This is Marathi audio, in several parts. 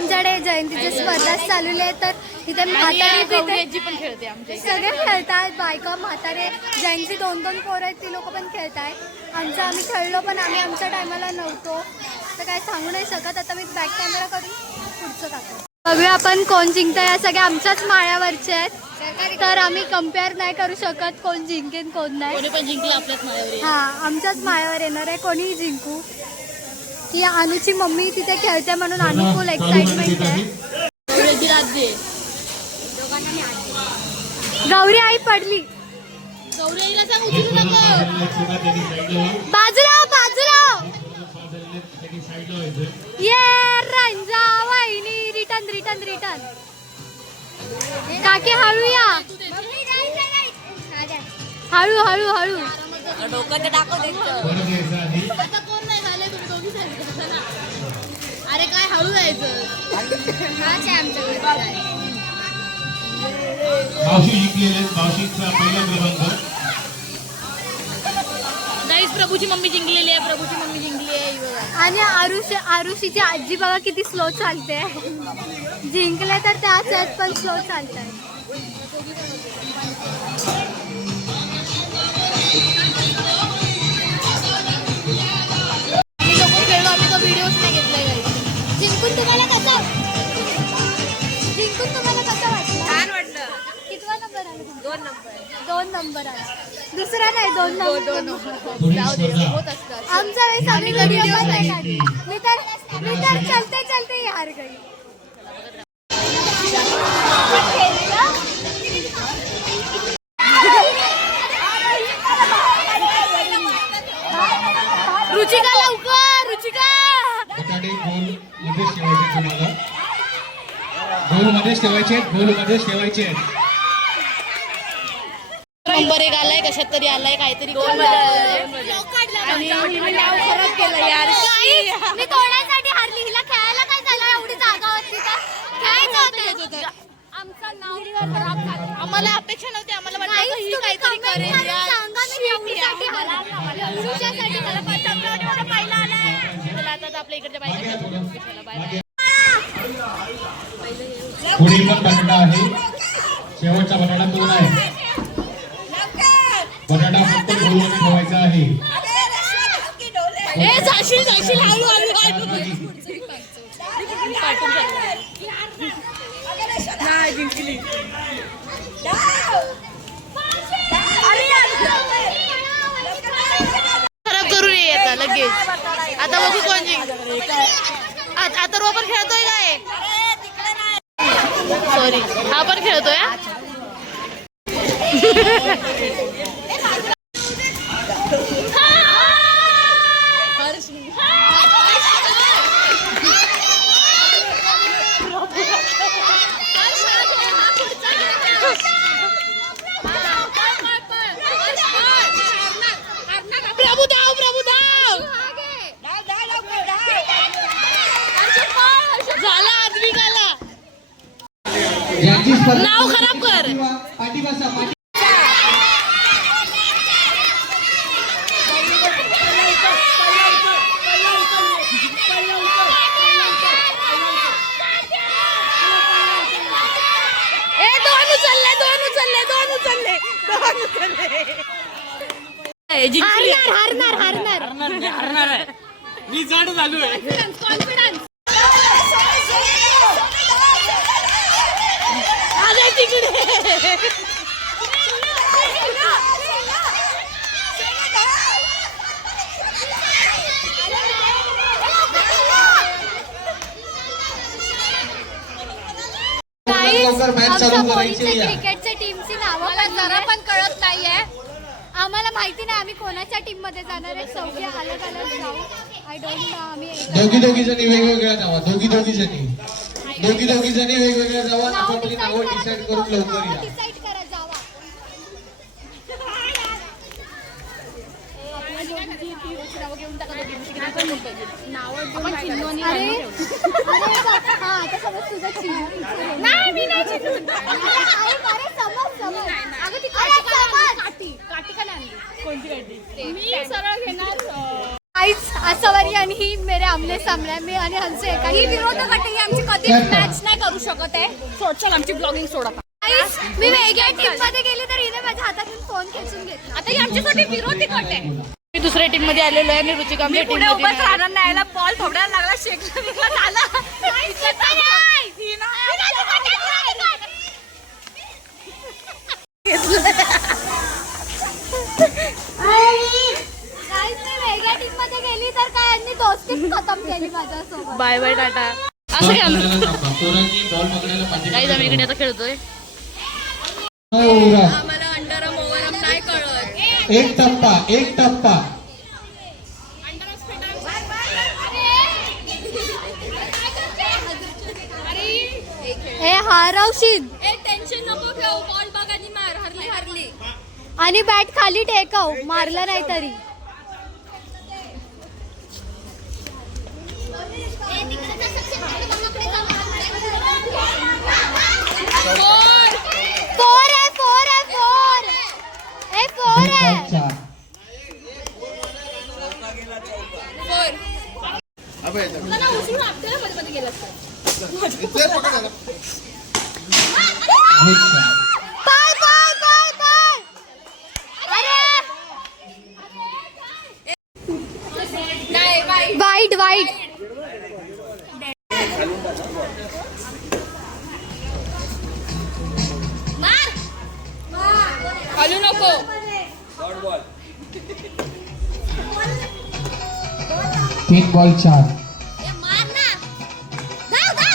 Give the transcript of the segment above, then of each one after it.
आमच्याकडे जयंतीच्या स्पर्धा चालू आहे, तर इथे म्हातारे पण खेळते आमच्या सगळे खेळतात. बायका म्हातारे ज्यांची 2-2 पोरं आहेत ती लोक पण खेळताय. आम्ही खेळलो, पण आम्ही आमच्या टायमाला नव्हतो, तर काय सांगू नाही शकत. आता मी बॅक कॅमेरा करून पुढचं टाकतो. बघूया आपण कोण जिंकतं. या सगळ्या आमच्याच माळ्यावरचे आहेत, तर आम्ही कम्पेअर नाही करू शकत कोण जिंकेन कोण नाही. कोणी पण जिंकलं आपल्याच माळ्यावर. हा, आमच्याच माळ्यावर येणार आहे कोणीही जिंकू. की अनुची मम्मी तिथे खेळते म्हणून अनु फुल एक्साइटमेंट आहे. गौरी आई पडली. गौरीला सांग उचलू नको. बाजूला बाजूला ये रंजा वहिनी. Return return return. काकी हळू या. हळू हळू हळू. डोकं ते दाखव द्यायचं. कोण नाही झाले तुम्ही दोघी झाले. अरे काय हळू जायचं. गाईस प्रभूची मम्मी जिंकलेली आहे. प्रभूची मम्मी जिंकली आहे. आणि आरुषीची आजी बघा किती स्लो चालते. जिंकले तर त्याच आहेत, पण स्लो चालत. जिंकून तुम्हाला कसं वाटलं? छान वाटलं. कितवा नंबर आला? 2 नंबर. 2 नंबर आला. दुसरा नाही, 2 नंबर. जाऊ दे, होत असतं. आमच्या वेळेस आम्ही व्हिडिओ पण नाही काढली. मी तर चलते चलते हार गई. रुचिका लवकर. रुचिका गोलमध्येच ठेवायचे. नंबर 1 आलाय, कशात तरी आलाय काहीतरी. खराब केलं यार. मी तोडायसाठी हारली. हिला खेळायला काय झालं? एवढी जागा होती तर खेळायचं होतं. आमचं नाव खराब झालं. आम्हाला अपेक्षा नव्हती. आम्हाला वाटलं ही काहीतरी करेल. आता आपल्या इकडच्या बायका. पुढील पण बटाटा आहे. शेवटचा बटाटा 2 आहे. बटाटा फक्त गोलमध्ये ठेवायचा आहे. जाशील हळू हळू हळू. नाही जिंकली. खराब करून ये आता लगेच. आता बघू कोण जिंकत. आता रो पण खेळतोय काय? सॉरी, हा पण खेळतोय. नाव खराब कर. हारणार. मी जड झालो आहे. कॉन्फिडन्स. क्रिकेटच्या टीमची नावं जरा पण कळत नाहीये. आम्हाला माहिती नाही आम्ही कोणाच्या टीम मध्ये जाणार आहे. सगळे अलग अलग जाऊ. I don't know. आम्ही दोघी जणी वेगवेगळ्या जावा. दोघी जणी वेगवेगळ्या जावा. आपली नावं डिसाईड करून लवकर या. डिसाईड करा जावा. कोणती काठी? मी सरळ घेणार आईच आसावरी आणि ही मेरे आमने सामने मी आणि हंस एका ही विरोधक अट ही आमची कधीच मॅच नाही करू शकत आहे. सोड चल आमची ब्लॉगिंग सोड आता. आईच मी वेगळ्या टीम मध्ये गेली तर हिने माझ्या हातातून फोन खेचून घेतला. आता ही आमच्यासाठी विरोधी गट आहे. मी दुसऱ्या टीम मध्ये आलेलो आहे आणि रुचिका आमच्या टीम मध्ये उभा राहणार नाही. याला बॉल थोड्याला लागला शेकला निघला झाला. वेगळ्या टीम मध्ये गेली तर काय यांनी दोस्तीच खतम केली माझ्यासोबत. Bye bye ta-ta. असं काय पोरांनी बॉल पकडायला पाहिजे. काही आम्ही इकडे आता खेळतोय. उरा. आम्हाला अंडरम ओव्हरम नाही कळत. एक टप्पा हे हारवशील टेन्शन नको घेऊ. बॉल बघ आणि मार. हरली आणि बॅट खाली टेकव. मारलं नाही तरी. फोर है. उचलून आपल्याला मध्ये गेला असतं. वाईट हलू नको. तीन बॉल 4.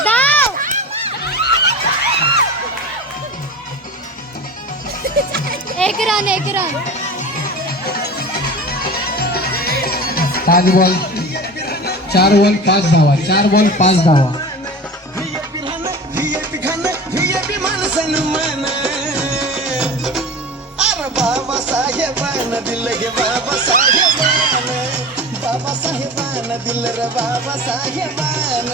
धाव. एक रन 5 बॉल 4 बॉल 5 धावा. 4 बॉल 5 धावा. बाबासाहेबान दिल गे बाबासाहेबान दिल रे बाबासाहेबान.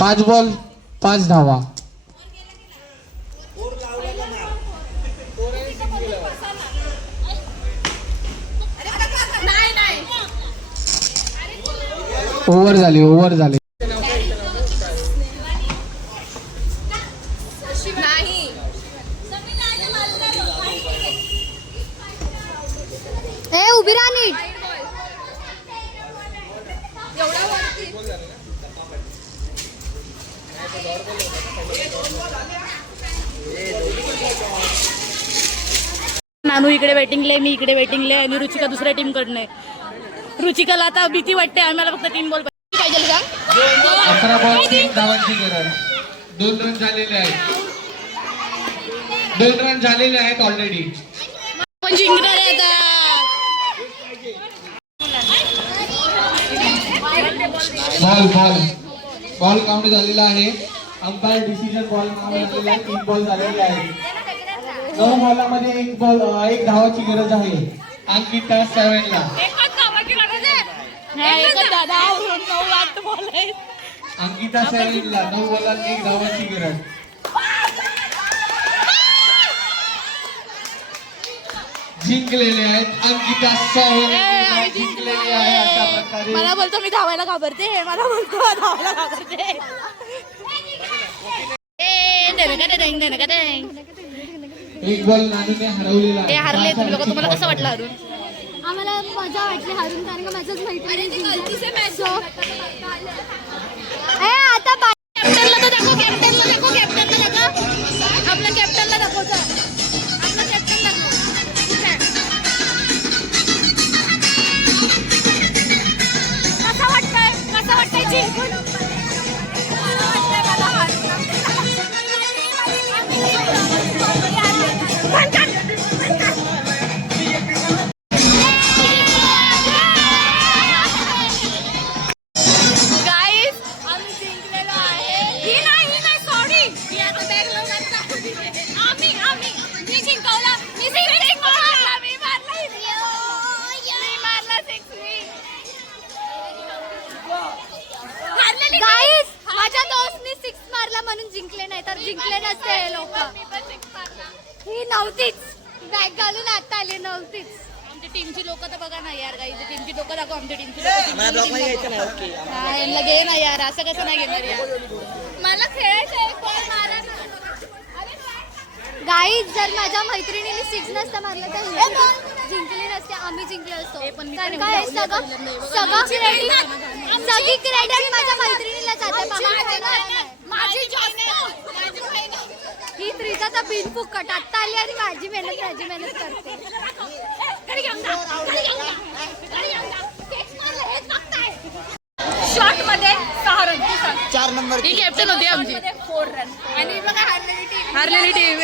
5 बॉल 5 धावा. ओव्हर झाले. नाही. ए उभी राहा नीट. एवढा वरती. नानू इकडे वेटिंगले, मी इकडे वेटिंगले आणि रुचिका दुसऱ्या टीम कडनं. रुचिकाला आता भीती वाटते. आम्हाला फक्त 3 बॉल पाहिजे का. 11 बॉल 3 धावांची गरज. 2 रन झालेले आहेत ऑलरेडी. पण जिंकणार आहे आता. बॉल काउंट झालेला आहे. अंपायर डिसिजन बॉल काउंट झालेला आहे. 3 बॉल झालेले आहेत. 9 बॉलामध्ये 1 धावाची गरज आहे. अंकिता 7ला. अंकिता 7ला 9 बॉलात 1 धावाची गरज. जिंकलेले आहेत अंकिता 7 जिंकलेली आहे. अशा प्रकारे मला बोलतो मी धावायला घाबरते. मला बोलतो धावायला घाबरते. एक बॉल नानूने हरवलेला आहे. हारले तुम्ही लोक. तुम्हाला कसं वाटलं हरून. आम्हाला मजा वाटली हरून कारण का माझ्याच मैत्रिणी. आता कॅप्टनला तर दाखव. कॅप्टनला दाखव. आपल्या कॅप्टनला दाखवतो. आपला कॅप्टन दाखव. कसं वाटतंय जिंकून. माझ्या दोस्तनी 6 मारला म्हणून जिंकले नाही तर जिंकले नसते लोक. ही नव्हतीच. बॅग घालून आता आली नव्हतीच. आमच्या टीमची लोक तर बघा ना यार, काही टीमची लोक दाखव. आमच्या टीमची यांना घे ना यार, असं कसं नाही घेणार यार. मला खेळायचं आहे, बॉल मारा ना. गाईज जर माझ्या मैत्रिणीने 6 नसता मारलं तर ही जिंकली नसते. आम्ही जिंकलो असतो. कारण काय सगळं क्रेडिट सगळी क्रेडिट माझ्या मैत्रिणीला जाते. ही त्रिजाचा बिनफुकट आत्ता आली आणि माझी मेहनत करते. शॉट मध्ये 6 रन. 4 नंबर ही कॅप्टन होती आमची. 4 रन. आणि बघा हारलेली टीम.